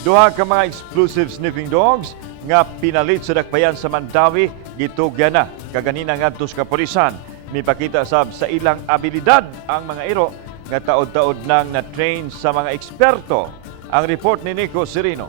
Duha ka mga explosive sniffing dogs nga pinalit sa dakbayan sa Mandawi gitugyan na kaganina ngadto sa kapulisan. Mipakita sab sa ilang abilidad ang mga iro nga taod-taod nang na-train sa mga eksperto. Ang report ni Nico Serino.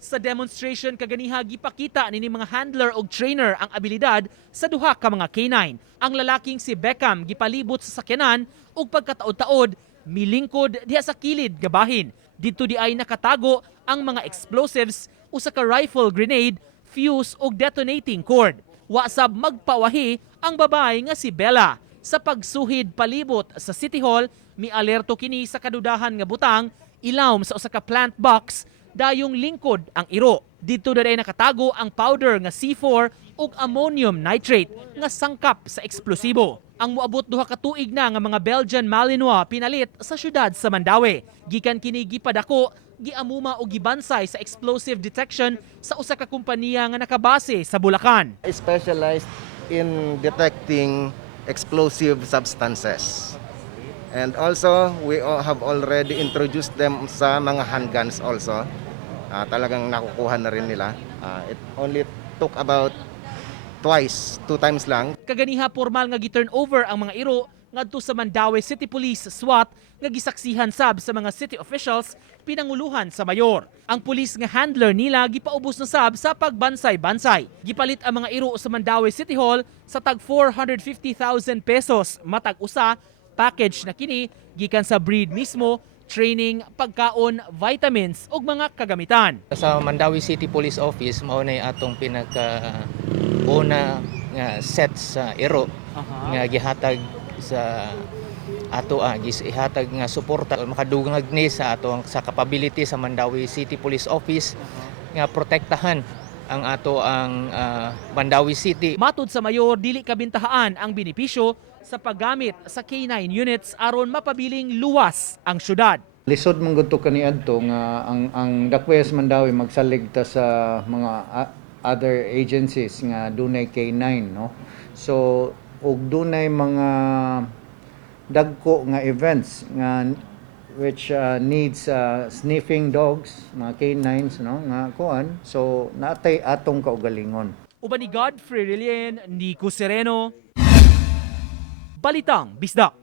Sa demonstration kaganiha gipakita ni mga handler o trainer ang abilidad sa duha ka mga canine. Ang lalaking si Beckham gipalibot sa sakyanan ug pagkataod-taod milingkod diha sa kilid gabahin. Dito di ay nakatago ang mga explosives usa ka rifle grenade, fuse ug detonating cord. Wa sab magpawahi ang babae nga si Bella. Sa pagsuhid palibot sa City Hall, mialerto kini sa kadudahan nga butang ilawom sa usa ka plant box dayong lingkod ang iro. Dito na nakatago ang powder nga C4 ug ammonium nitrate nga sangkap sa eksplosibo. Ang moabot duha ka tuig na nga mga Belgian Malinois pinalit sa syudad sa Mandawi. Gikan kini gipadako, giamuma o gibansay sa explosive detection sa usa ka kompanya nga nakabase sa Bulacan. Specialized in detecting explosive substances. And also, we have already introduced them sa mga handguns also. Talagang nakukuha na rin nila. It only took about two times lang. Kaganiha formal nga gi-turn over ang mga iro ngadto sa Mandawi City Police SWAT nga gisaksihan sab sa mga city officials pinanguluhan sa mayor. Ang pulis nga handler nila gipaubos na sab sa pagbansay-bansay. Gipalit ang mga iro sa Mandawi City Hall sa tag 450,000 pesos matag usa. Package na kini gikan sa breed mismo, training, pagkaon, vitamins ug mga kagamitan. Sa Mandawi City Police Office mao nay atong pinaka-una nga set sa iro nga gihatag sa ato gihatag nga suporta makadungag ni sa atong sa capability sa Mandawi City Police Office nga protektahan ang ato ang Mandawi City. Matud sa mayor, dili kabintahaan ang benepisyo sa paggamit sa K9 units aron mapabiling luwas ang syudad. Lisod man gud to kaniadto nga ang Dakwes Mandawi magsalig ta sa mga other agencies nga dunay K9, no. So ug dunay mga dagko nga events nga which needs sniffing dogs, mga K9s, no, nga kuan. So naatay atong kaugalingon. Uban ni Godfrey Rilien, Nico Sereno, Balitang Bisdak.